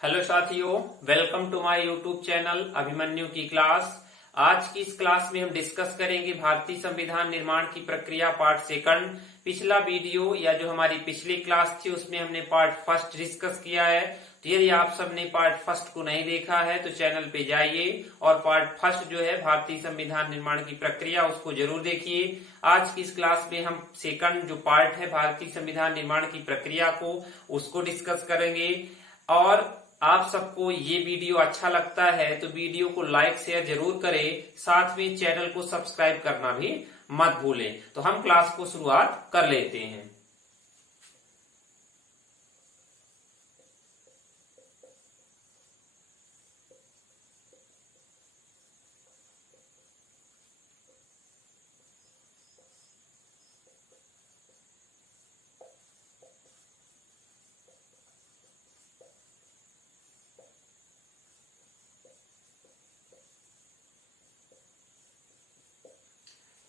Hello साथियों, welcome to my YouTube channel Abhimanyu की class. आज की इस क्लास में हम डिस्कस करेंगे भारतीय संविधान निर्माण की प्रक्रिया पार्ट सेकंड। पिछला वीडियो या जो हमारी पिछली क्लास थी उसमें हमने पार्ट फर्स्ट डिस्कस किया है। तो यदि आप सबने पार्ट फर्स्ट को नहीं देखा है तो चैनल पे जाइए और पार्ट फर्स्ट जो है भारतीय संविधान निर्माण की प्रक्रिया उसको जरूर देखिए। आज की इस क्लास में हम सेकंड जो पार्ट है भारतीय संविधान निर्माण की प्रक्रिया को उसको डिस्कस करेंगे। और आप सबको ये वीडियो अच्छा लगता है तो वीडियो को लाइक शेयर जरूर करें, साथ में चैनल को सब्सक्राइब करना भी मत भूलें। तो हम क्लास को शुरुआत कर लेते हैं।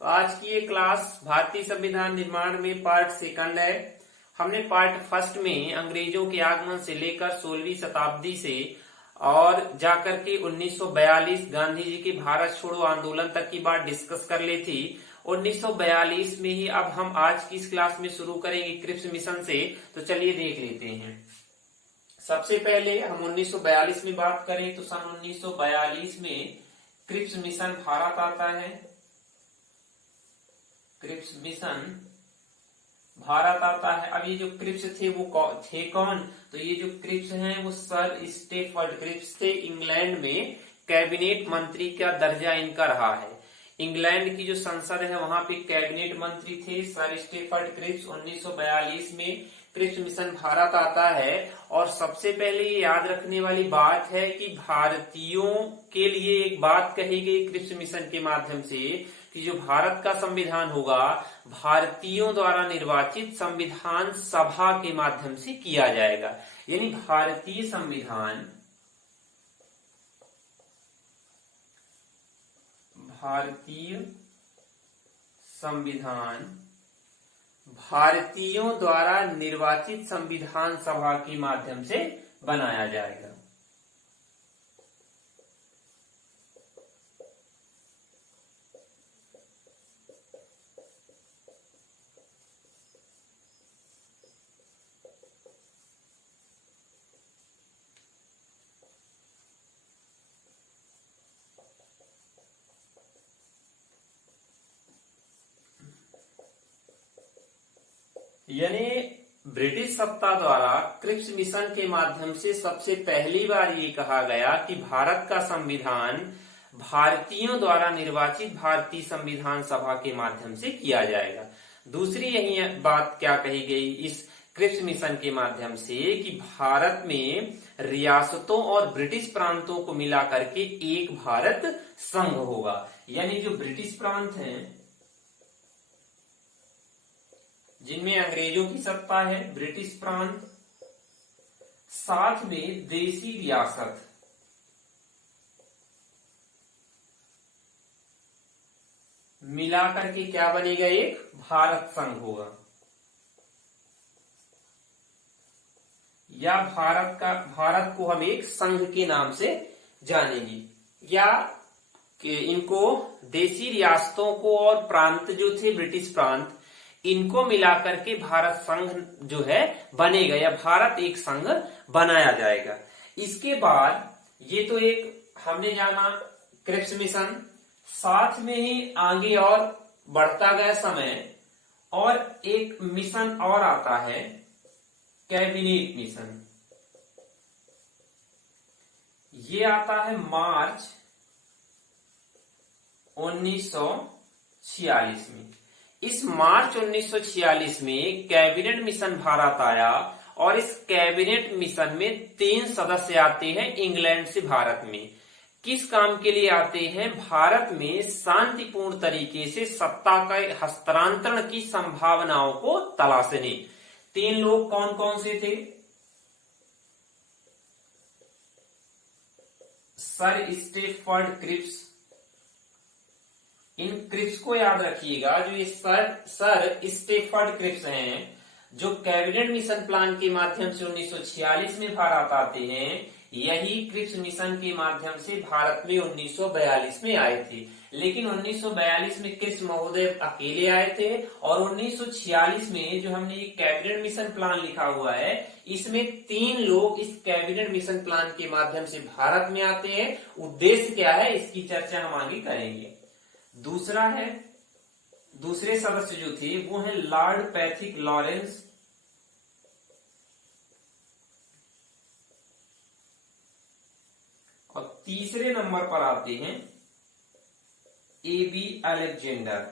तो आज की ये क्लास भारतीय संविधान निर्माण में पार्ट सेकंड है। हमने पार्ट फर्स्ट में अंग्रेजों के आगमन से लेकर 16वीं शताब्दी से और जाकर के 1942 गांधी जी के भारत छोड़ो आंदोलन तक की बात डिस्कस कर ली थी। 1942 में ही अब हम आज की इस क्लास में शुरू करेंगे क्रिप्स मिशन से। तो चलिए देख लेते हैं। सबसे पहले हम 1942 में बात करें तो सन 1942 में क्रिप्स मिशन भारत आता है। क्रिप्स मिशन भारत आता है। अब ये जो क्रिप्स थे वो थे कौन? तो ये जो क्रिप्स हैं वो सर स्टेफर्ड क्रिप्स थे। इंग्लैंड में कैबिनेट मंत्री का दर्जा इनका रहा है। इंग्लैंड की जो संसद है वहां पे कैबिनेट मंत्री थे सर स्टेफर्ड क्रिप्स। 1942 में क्रिप्स मिशन भारत आता है। और सबसे पहले ये याद रखने वाली बात है कि भारतीयों के लिए एक बात कही गई क्रिप्स मिशन के माध्यम से कि जो भारत का संविधान होगा भारतीयों द्वारा निर्वाचित संविधान सभा के माध्यम से किया जाएगा। यानी भारतीय संविधान भारतीयों द्वारा निर्वाचित संविधान सभा के माध्यम से बनाया जाएगा। यानी ब्रिटिश सत्ता द्वारा क्रिप्स मिशन के माध्यम से सबसे पहली बार ये कहा गया कि भारत का संविधान भारतीयों द्वारा निर्वाचित भारतीय संविधान सभा के माध्यम से किया जाएगा। दूसरी यही बात क्या कही गई इस क्रिप्स मिशन के माध्यम से कि भारत में रियासतों और ब्रिटिश प्रांतों को मिला करके एक भारत संघ होगा। यानी जो ब्रिटिश प्रांत हैं जिनमें अंग्रेजों की सत्ता है, ब्रिटिश प्रांत, साथ में देसी रियासत, मिलाकर के क्या बनेगा? एक भारत संघ होगा। या भारत को हम एक संघ के नाम से जानेंगे। या कि इनको देसी रियासतों को और प्रांत जो थे ब्रिटिश प्रांत इनको मिलाकर के भारत संघ जो है बनेगा या भारत एक संघ बनाया जाएगा। इसके बाद ये तो एक हमने जाना क्रिप्स मिशन। साथ में ही आगे और बढ़ता गया समय और एक मिशन और आता है कैबिनेट मिशन। ये आता है मार्च 1946 में। इस मार्च 1946 में कैबिनेट मिशन भारत आया और इस कैबिनेट मिशन में 3 सदस्य आते हैं इंग्लैंड से भारत में। किस काम के लिए आते हैं? भारत में शांतिपूर्ण तरीके से सत्ता का हस्तांतरण की संभावनाओं को तलाशने। 3 लोग कौन कौन से थे? Sir Stafford Cripps. इन क्रिप्स को याद रखिएगा। जो ये सर स्टेफर्ड क्रिप्स हैं जो कैबिनेट मिशन प्लान के माध्यम से 1946 में भारत आते हैं, यही क्रिप्स मिशन के माध्यम से भारत में 1942 में आए थे। लेकिन 1942 में क्रिप्स महोदय अकेले आए थे और 1946 में जो हमने ये कैबिनेट मिशन प्लान लिखा हुआ है, इसमें 3 लोग इस कैबिनेट मिशन प्लान के माध्यम से भारत में आते हैं। उद्देश्य क्या है, इसकी चर्चा हम आगे करेंगे। दूसरा है, दूसरे सदस्य जो थे वो है लॉर्ड पैथिक लॉरेंस और तीसरे नंबर पर आते हैं एबी अलेक्जेंडर।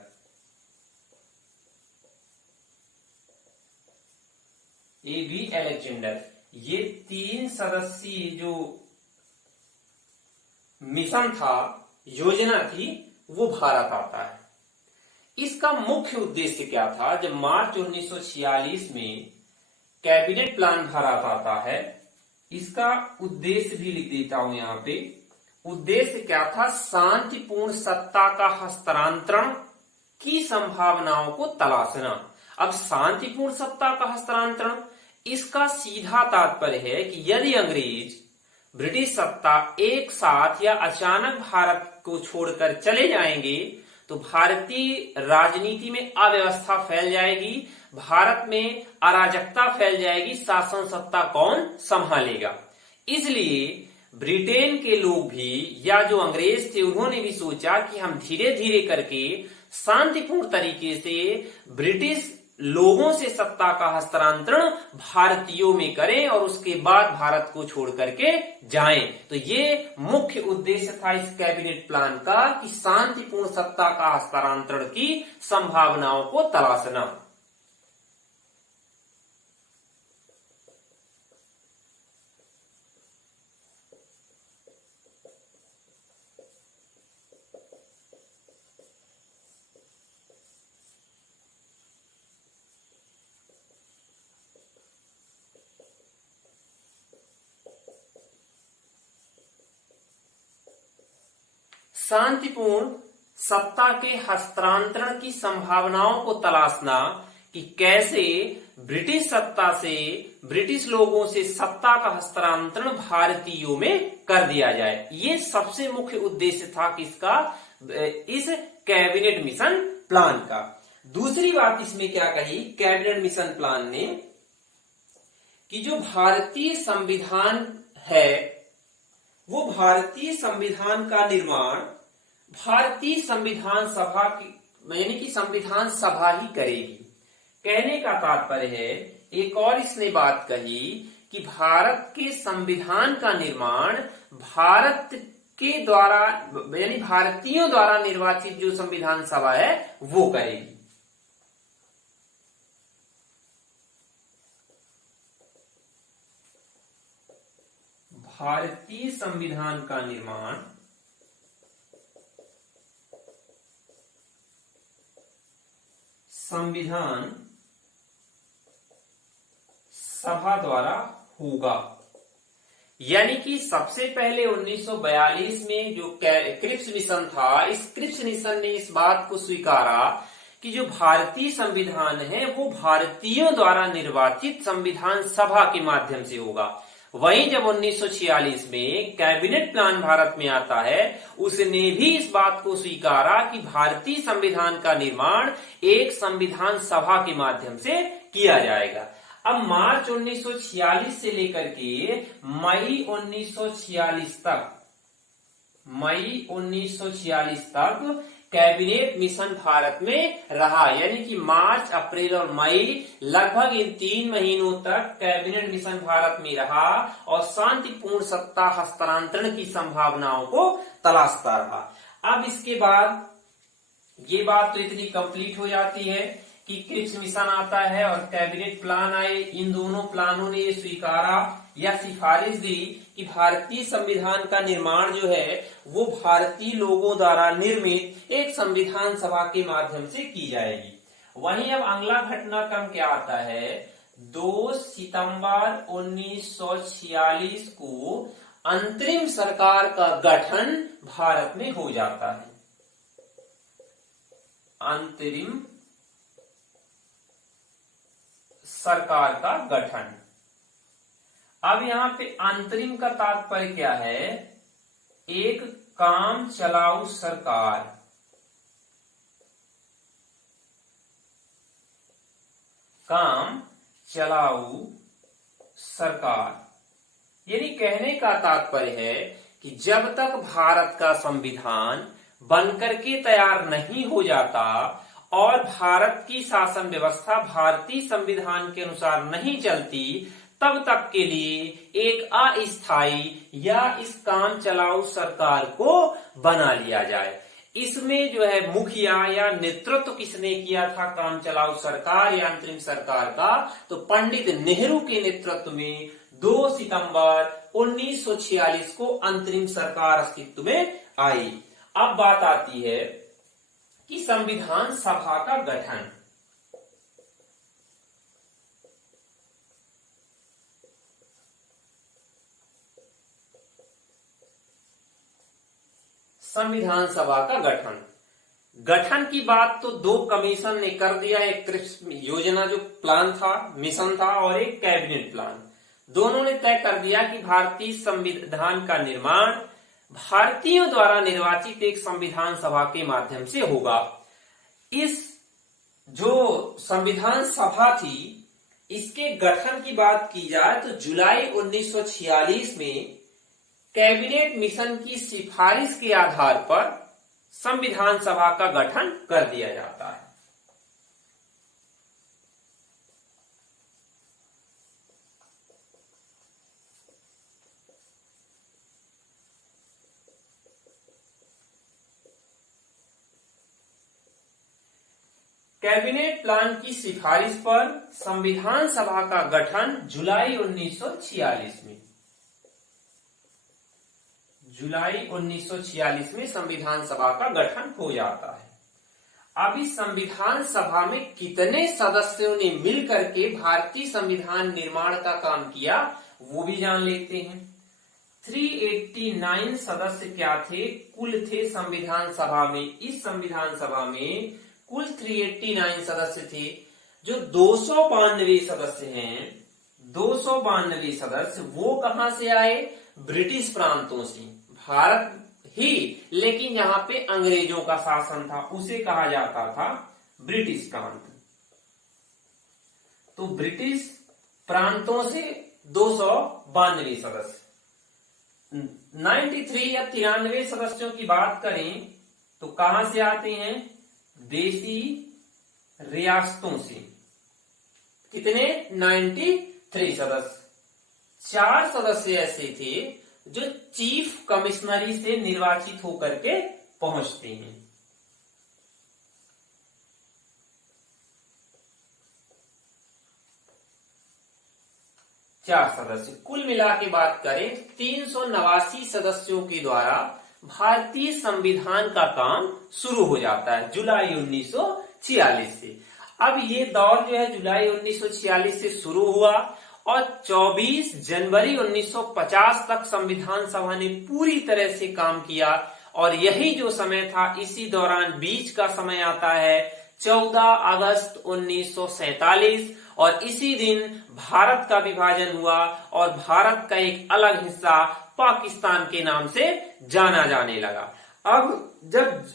एबी अलेक्जेंडर, ये 3 सदस्यीय जो मिशन था, योजना थी, वो भारत आता है। इसका मुख्य उद्देश्य क्या था? जब मार्च 1946 में कैबिनेट प्लान भारत आता है, इसका उद्देश्य भी लिख देता हूं यहां पे। उद्देश्य क्या था? शांतिपूर्ण सत्ता का हस्तांतरण की संभावनाओं को तलाशना। अब शांतिपूर्ण सत्ता का हस्तांतरण, इसका सीधा तात्पर्य है कि यदि अंग्रेज, ब्रिटिश सत्ता एक साथ या अचानक भारत को छोड़कर चले जाएंगे तो भारतीय राजनीति में अव्यवस्था फैल जाएगी, भारत में अराजकता फैल जाएगी, शासन सत्ता कौन संभालेगा। इसलिए ब्रिटेन के लोग भी या जो अंग्रेज थे उन्होंने भी सोचा कि हम धीरे धीरे करके शांतिपूर्ण तरीके से ब्रिटिश लोगों से सत्ता का हस्तांतरण भारतीयों में करें और उसके बाद भारत को छोड़ करके जाएं। तो ये मुख्य उद्देश्य था इस कैबिनेट प्लान का कि शांतिपूर्ण सत्ता का हस्तांतरण की संभावनाओं को तलाशना। शांतिपूर्ण सत्ता के हस्तांतरण की संभावनाओं को तलाशना कि कैसे ब्रिटिश सत्ता से, ब्रिटिश लोगों से सत्ता का हस्तांतरण भारतीयों में कर दिया जाए। ये सबसे मुख्य उद्देश्य था किसका? इस कैबिनेट मिशन प्लान का। दूसरी बात इसमें क्या कही कैबिनेट मिशन प्लान ने, कि जो भारतीय संविधान है, वो भारतीय संविधान का निर्माण भारतीय संविधान सभा की, यानी कि संविधान सभा ही करेगी। कहने का तात्पर्य है, एक और इसने बात कही कि भारत के संविधान का निर्माण भारत के द्वारा, यानी भारतीयों द्वारा निर्वाचित जो संविधान सभा है वो करेगी। भारतीय संविधान का निर्माण संविधान सभा द्वारा होगा। यानी कि सबसे पहले 1942 में जो क्रिप्स मिशन था, इस क्रिप्स मिशन ने इस बात को स्वीकारा कि जो भारतीय संविधान है वो भारतीयों द्वारा निर्वाचित संविधान सभा के माध्यम से होगा। वहीं जब 1946 में कैबिनेट प्लान भारत में आता है, उसने भी इस बात को स्वीकारा कि भारतीय संविधान का निर्माण एक संविधान सभा के माध्यम से किया जाएगा। अब मार्च 1946 से लेकर के मई 1946 तक कैबिनेट मिशन भारत में रहा। यानी कि मार्च, अप्रैल और मई, लगभग इन 3 महीनों तक कैबिनेट मिशन भारत में रहा और शांतिपूर्ण सत्ता हस्तांतरण की संभावनाओं को तलाशता रहा। अब इसके बाद ये बात तो इतनी कंप्लीट हो जाती है कि क्रिप्स मिशन आता है और कैबिनेट प्लान आए। इन दोनों प्लानों ने ये स्वीकारा या सिफारिश दी कि भारतीय संविधान का निर्माण जो है वो भारतीय लोगों द्वारा निर्मित एक संविधान सभा के माध्यम से की जाएगी। वहीं अब अगला घटनाक्रम क्या आता है? 2 सितंबर 1946 को अंतरिम सरकार का गठन भारत में हो जाता है। अंतरिम सरकार का गठन। अब यहाँ पे अंतरिम का तात्पर्य क्या है? एक काम चलाऊ सरकार, काम चलाऊ सरकार, यानी कहने का तात्पर्य है कि जब तक भारत का संविधान बनकर के तैयार नहीं हो जाता और भारत की शासन व्यवस्था भारतीय संविधान के अनुसार नहीं चलती, तब तक के लिए एक अस्थायी या इस काम चलाऊ सरकार को बना लिया जाए। इसमें जो है मुखिया या नेतृत्व किसने किया था काम चलाऊ सरकार या अंतरिम सरकार का? तो पंडित नेहरू के नेतृत्व में 2 सितंबर 1946 को अंतरिम सरकार अस्तित्व में आई। अब बात आती है कि संविधान सभा का गठन। संविधान सभा का गठन की बात तो 2 कमीशन ने कर दिया। एक क्रिप्स योजना जो प्लान था, मिशन था, और एक कैबिनेट प्लान। दोनों ने तय कर दिया कि भारतीय संविधान का निर्माण भारतीयों द्वारा निर्वाचित एक संविधान सभा के माध्यम से होगा। इस जो संविधान सभा थी, इसके गठन की बात की जाए तो जुलाई 1946 में कैबिनेट मिशन की सिफारिश के आधार पर संविधान सभा का गठन कर दिया जाता है। कैबिनेट प्लान की सिफारिश पर संविधान सभा का गठन जुलाई 1946 में संविधान सभा का गठन हो जाता है। अब इस संविधान सभा में कितने सदस्यों ने मिलकर के भारतीय संविधान निर्माण का काम किया, वो भी जान लेते हैं। 389 सदस्य क्या थे? कुल थे संविधान सभा में। इस संविधान सभा में कुल 389 सदस्य थे। जो 292 सदस्य हैं, 292 सदस्य वो कहां से आए? ब्रिटिश प्रांतों से। भारत ही, लेकिन यहाँ पे अंग्रेजों का शासन था, उसे कहा जाता था ब्रिटिश प्रांत। तो ब्रिटिश प्रांतों से 292 सदस्य। 93 या 93 सदस्यों की बात करें तो कहां से आते हैं? देशी रियासतों से। कितने? 93 सदस्य। 4 सदस्य ऐसे थे जो चीफ कमिश्नरी से निर्वाचित होकर के पहुंचते हैं। चार सदस्य। कुल मिला के बात करें 389 सदस्यों के द्वारा भारतीय संविधान का काम शुरू हो जाता है जुलाई 1946 से। अब ये दौर जो है जुलाई 1946 से शुरू हुआ और 24 जनवरी 1950 तक संविधान सभा ने पूरी तरह से काम किया। और यही जो समय था, इसी दौरान बीच का समय आता है 14 अगस्त 1947 और इसी दिन भारत का विभाजन हुआ और भारत का एक अलग हिस्सा पाकिस्तान के नाम से जाना जाने लगा। अब जब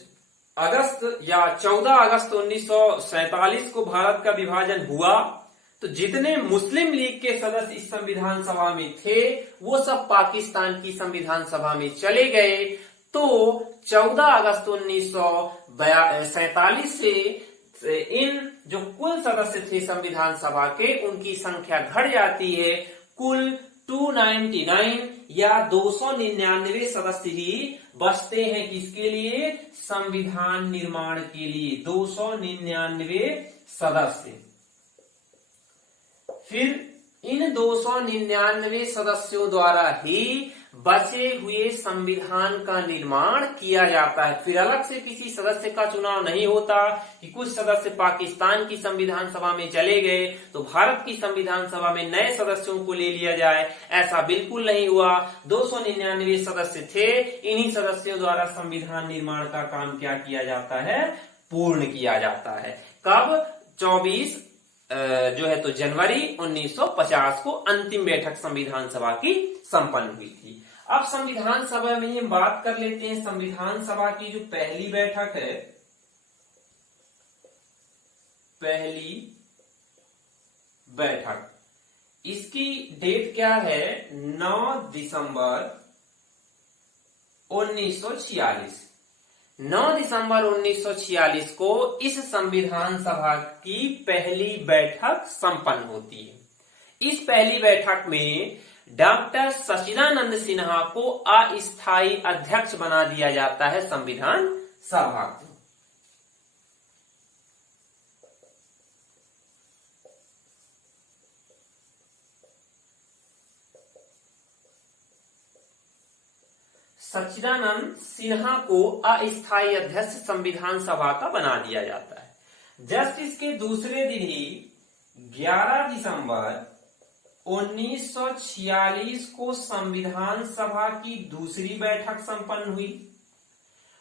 अगस्त या 14 अगस्त 1947 को भारत का विभाजन हुआ तो जितने मुस्लिम लीग के सदस्य इस संविधान सभा में थे वो सब पाकिस्तान की संविधान सभा में चले गए। तो 14 अगस्त 1947 से इन जो कुल सदस्य थे संविधान सभा के, उनकी संख्या घट जाती है। कुल 299 या 299 सदस्य ही बचते हैं। किसके लिए? संविधान निर्माण के लिए 299 सदस्य। फिर इन 299 सदस्यों द्वारा ही बचे हुए संविधान का निर्माण किया जाता है। फिर अलग से किसी सदस्य का चुनाव नहीं होता कि कुछ सदस्य पाकिस्तान की संविधान सभा में चले गए तो भारत की संविधान सभा में नए सदस्यों को ले लिया जाए, ऐसा बिल्कुल नहीं हुआ। 299 सदस्य थे। इन्हीं सदस्यों द्वारा संविधान निर्माण का काम क्या किया जाता है? पूर्ण किया जाता है। कब? 24 जो है तो जनवरी 1950 को अंतिम बैठक संविधान सभा की संपन्न हुई थी। अब संविधान सभा में हम बात कर लेते हैं संविधान सभा की जो पहली बैठक है, पहली बैठक, इसकी डेट क्या है? 9 दिसंबर 1946। 9 दिसंबर 1946 को इस संविधान सभा की पहली बैठक संपन्न होती है। इस पहली बैठक में डॉक्टर सच्चिदानंद सिन्हा को अस्थायी अध्यक्ष बना दिया जाता है संविधान सभा को। सच्चिदानंद सिन्हा को अस्थायी अध्यक्ष संविधान सभा का बना दिया जाता है। जस्ट इसके दूसरे दिन ही 11 दिसंबर 1946 को संविधान सभा की दूसरी बैठक संपन्न हुई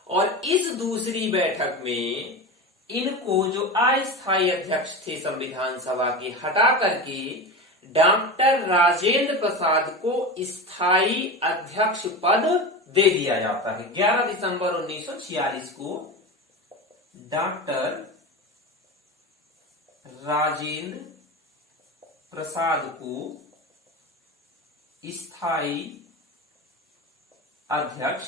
और इस दूसरी बैठक में इनको जो अस्थायी अध्यक्ष थे संविधान सभा के हटा करके डॉक्टर राजेंद्र प्रसाद को स्थायी अध्यक्ष पद दे दिया जाता है। 11 दिसंबर 1946 को डॉक्टर राजेंद्र प्रसाद को स्थायी अध्यक्ष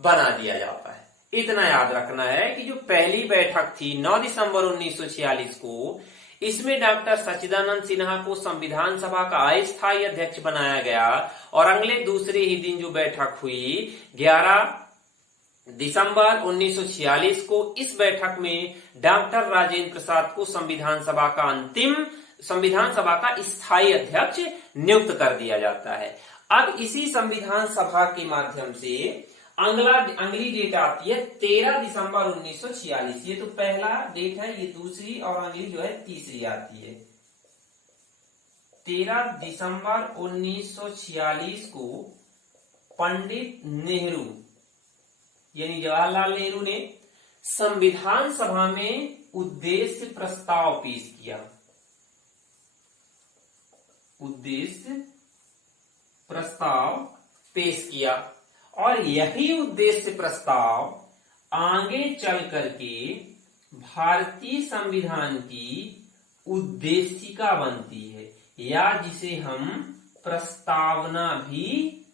बना दिया जाता है। इतना याद रखना है कि जो पहली बैठक थी 9 दिसंबर 1946 को, इसमें डॉक्टर सच्चिदानंद सिन्हा को संविधान सभा का अस्थायी अध्यक्ष बनाया गया और अगले दूसरे ही दिन जो बैठक हुई 11 दिसंबर 1946 को, इस बैठक में डॉक्टर राजेंद्र प्रसाद को संविधान सभा का स्थायी अध्यक्ष नियुक्त कर दिया जाता है। अब इसी संविधान सभा के माध्यम से अगली डेट आती है 13 दिसंबर 1946। ये तो पहला डेट है, ये दूसरी और अगली जो है तीसरी आती है। 13 दिसंबर 1946 को पंडित नेहरू यानी जवाहरलाल नेहरू ने संविधान सभा में उद्देश्य प्रस्ताव पेश किया। उद्देश्य प्रस्ताव पेश किया और यही उद्देश्य प्रस्ताव आगे चल करके भारतीय संविधान की उद्देशिका बनती है या जिसे हम प्रस्तावना भी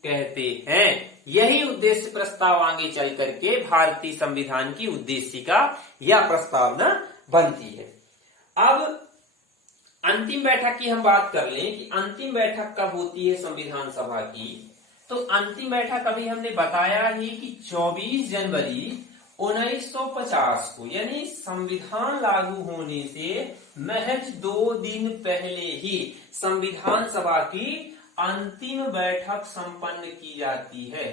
कहते हैं। यही उद्देश्य प्रस्ताव आगे चल करके भारतीय संविधान की उद्देशिका या प्रस्तावना बनती है। अब अंतिम बैठक की हम बात कर लें कि अंतिम बैठक कब होती है संविधान सभा की, तो अंतिम बैठक अभी हमने बताया ही कि 24 जनवरी 1950 को, यानी संविधान लागू होने से महज 2 दिन पहले ही संविधान सभा की अंतिम बैठक संपन्न की जाती है।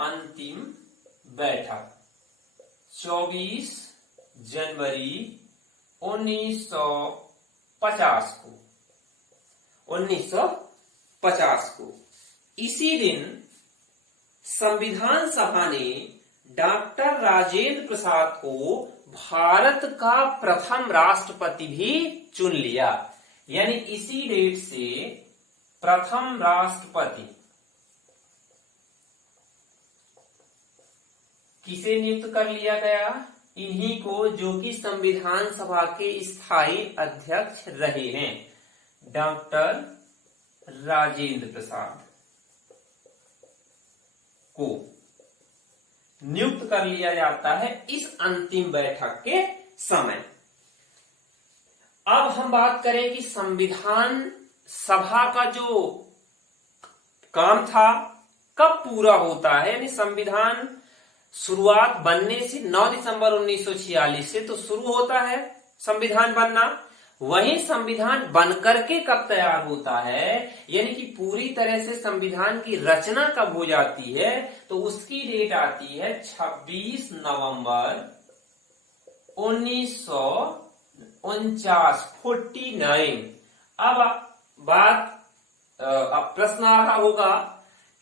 अंतिम बैठक 24 जनवरी 1950 को। इसी दिन संविधान सभा ने डॉक्टर राजेंद्र प्रसाद को भारत का प्रथम राष्ट्रपति भी चुन लिया। यानी इसी डेट से प्रथम राष्ट्रपति किसे नियुक्त कर लिया गया? इन्हीं को, जो कि संविधान सभा के स्थायी अध्यक्ष रहे हैं, डॉक्टर राजेंद्र प्रसाद को नियुक्त कर लिया जाता है इस अंतिम बैठक के समय। अब हम बात करें कि संविधान सभा का जो काम था कब पूरा होता है। यानी संविधान शुरुआत बनने से 9 दिसंबर 1946 से तो शुरू होता है संविधान बनना, वहीं संविधान बनकर के कब तैयार होता है, यानी कि पूरी तरह से संविधान की रचना कब हो जाती है, तो उसकी डेट आती है 26 नवंबर 1949। अब प्रश्न आ रहा होगा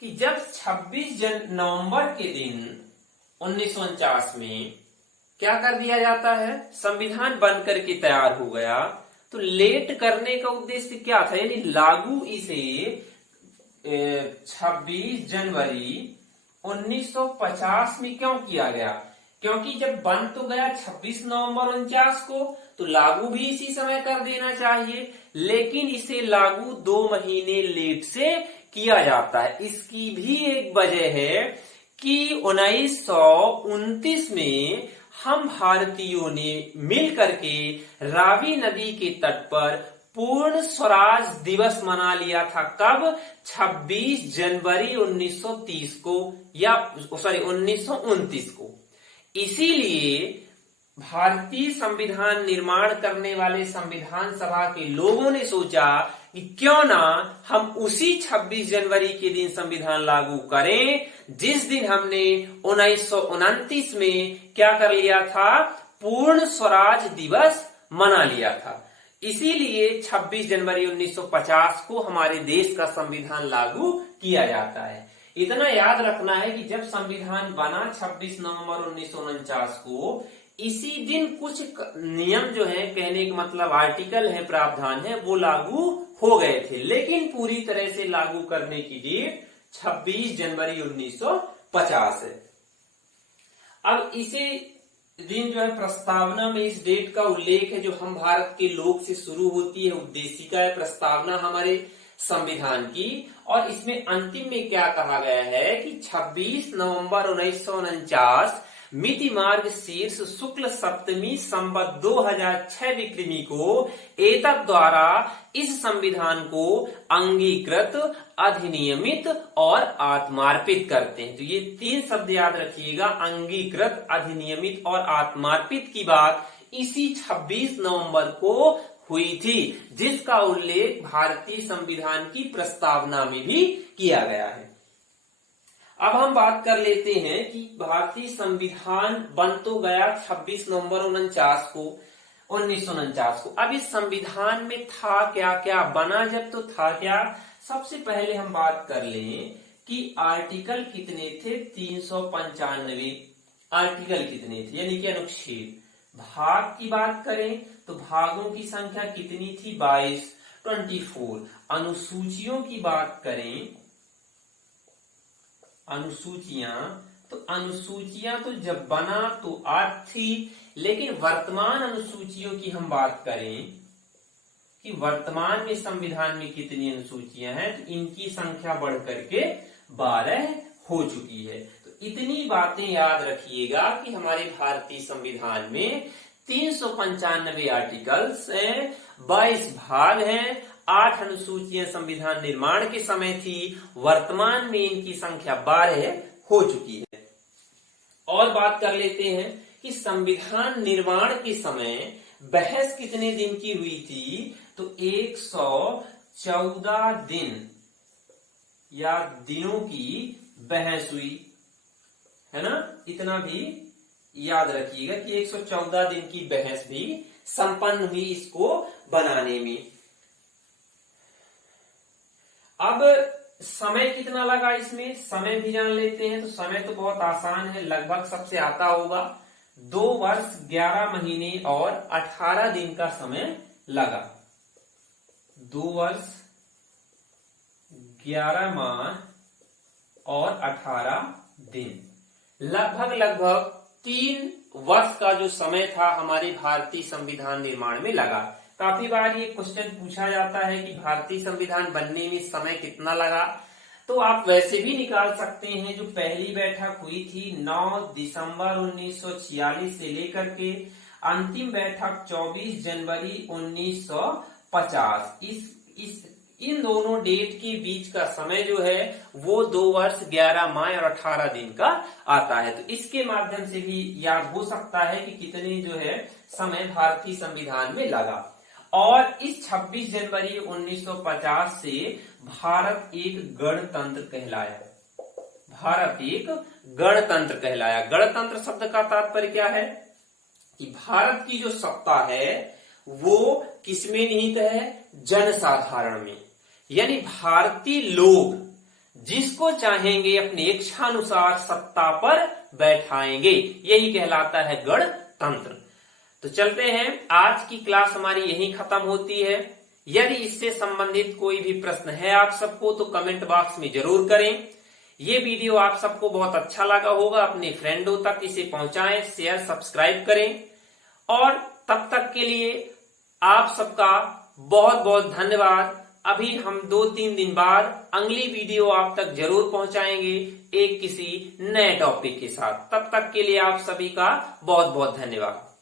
कि जब 26 नवंबर के दिन 1949 में क्या कर दिया जाता है, संविधान बन करके तैयार हो गया तो लेट करने का उद्देश्य क्या था, यानी लागू इसे 26 जनवरी 1950 में क्यों किया गया, क्योंकि जब बन तो गया 26 नवंबर 49 को, तो लागू भी इसी समय कर देना चाहिए, लेकिन इसे लागू 2 महीने लेट से किया जाता है। इसकी भी एक वजह है कि 1929 में हम भारतीयों ने मिल करके रावी नदी के तट पर पूर्ण स्वराज दिवस मना लिया था। कब, 26 जनवरी 1930 को, या सॉरी 1929 को। इसीलिए भारतीय संविधान निर्माण करने वाले संविधान सभा के लोगों ने सोचा कि क्यों ना हम उसी 26 जनवरी के दिन संविधान लागू करें जिस दिन हमने 1929 में क्या कर लिया था, पूर्ण स्वराज दिवस मना लिया था। इसीलिए 26 जनवरी 1950 को हमारे देश का संविधान लागू किया जाता है। इतना याद रखना है कि जब संविधान बना 26 नवंबर 1949 को, इसी दिन कुछ नियम जो है, कहने का मतलब आर्टिकल है, प्रावधान है, वो लागू हो गए थे, लेकिन पूरी तरह से लागू करने की डेट 26 जनवरी 1950 है। अब इसे दिन जो है प्रस्तावना में इस डेट का उल्लेख है, जो हम भारत के लोक से शुरू होती है, उद्देशिका है प्रस्तावना हमारे संविधान की, और इसमें अंतिम में क्या कहा गया है कि 26 नवंबर 1949 मिति मार्ग शीर्ष शुक्ल सप्तमी संवत 2006 विक्रमी को एतद द्वारा इस संविधान को अंगीकृत, अधिनियमित और आत्मार्पित करते हैं। तो ये 3 शब्द याद रखिएगा, अंगीकृत, अधिनियमित और आत्मार्पित की बात इसी 26 नवंबर को हुई थी, जिसका उल्लेख भारतीय संविधान की प्रस्तावना में भी किया गया है। अब हम बात कर लेते हैं कि भारतीय संविधान बन तो गया 26 नवंबर 1949 को। अब इस संविधान में था क्या क्या, बना जब तो था क्या। सबसे पहले हम बात कर लें कि आर्टिकल कितने थे, 395 आर्टिकल कितने थे, यानी कि अनुच्छेद। भाग की बात करें तो भागों की संख्या कितनी थी, 24। अनुसूचियों की बात करें, अनुसूचियां तो जब बना तो 8 थी, लेकिन वर्तमान अनुसूचियों की हम बात करें कि वर्तमान में संविधान में कितनी अनुसूचियां हैं, तो इनकी संख्या बढ़ करके 12 हो चुकी है। तो इतनी बातें याद रखिएगा कि हमारे भारतीय संविधान में 395 आर्टिकल्स हैं, 22 भाग हैं, 8 अनुसूचियां संविधान निर्माण के समय थी, वर्तमान में इनकी संख्या 12 हो चुकी है। और बात कर लेते हैं कि संविधान निर्माण के समय बहस कितने दिन की हुई थी, तो 114 दिन या दिनों की बहस हुई है ना। इतना भी याद रखिएगा कि 114 दिन की बहस भी संपन्न हुई इसको बनाने में। अब समय कितना लगा इसमें, समय भी जान लेते हैं। तो समय तो बहुत आसान है, लगभग सबसे आता होगा। 2 वर्ष 11 महीने और 18 दिन का समय लगा। 2 वर्ष 11 माह और 18 दिन, लगभग 3 वर्ष का जो समय था हमारे भारतीय संविधान निर्माण में लगा। काफी बार ये क्वेश्चन पूछा जाता है कि भारतीय संविधान बनने में समय कितना लगा, तो आप वैसे भी निकाल सकते हैं। जो पहली बैठक हुई थी 9 दिसंबर 1946 से लेकर के अंतिम बैठक 24 जनवरी 1950, इन दोनों डेट के बीच का समय जो है वो 2 वर्ष 11 माह और 18 दिन का आता है। तो इसके माध्यम से भी याद हो सकता है कि कितने जो है समय भारतीय संविधान में लगा। और इस 26 जनवरी 1950 से भारत एक गणतंत्र कहलाया। भारत एक गणतंत्र कहलाया। गणतंत्र शब्द का तात्पर्य क्या है कि भारत की जो सत्ता है वो किसमें निहित है, जनसाधारण में। यानी भारतीय लोग जिसको चाहेंगे अपनी इच्छानुसार सत्ता पर बैठाएंगे, यही कहलाता है गणतंत्र। तंत्र। तो चलते हैं, आज की क्लास हमारी यहीं खत्म होती है। यदि इससे संबंधित कोई भी प्रश्न है आप सबको तो कमेंट बॉक्स में जरूर करें। ये वीडियो आप सबको बहुत अच्छा लगा होगा, अपने फ्रेंडों तक इसे पहुंचाएं, शेयर सब्सक्राइब करें। और तब तक के लिए आप सबका बहुत बहुत धन्यवाद। अभी हम 2-3 दिन बाद अगली वीडियो आप तक जरूर पहुंचाएंगे एक किसी नए टॉपिक के साथ। तब तक के लिए आप सभी का बहुत बहुत धन्यवाद।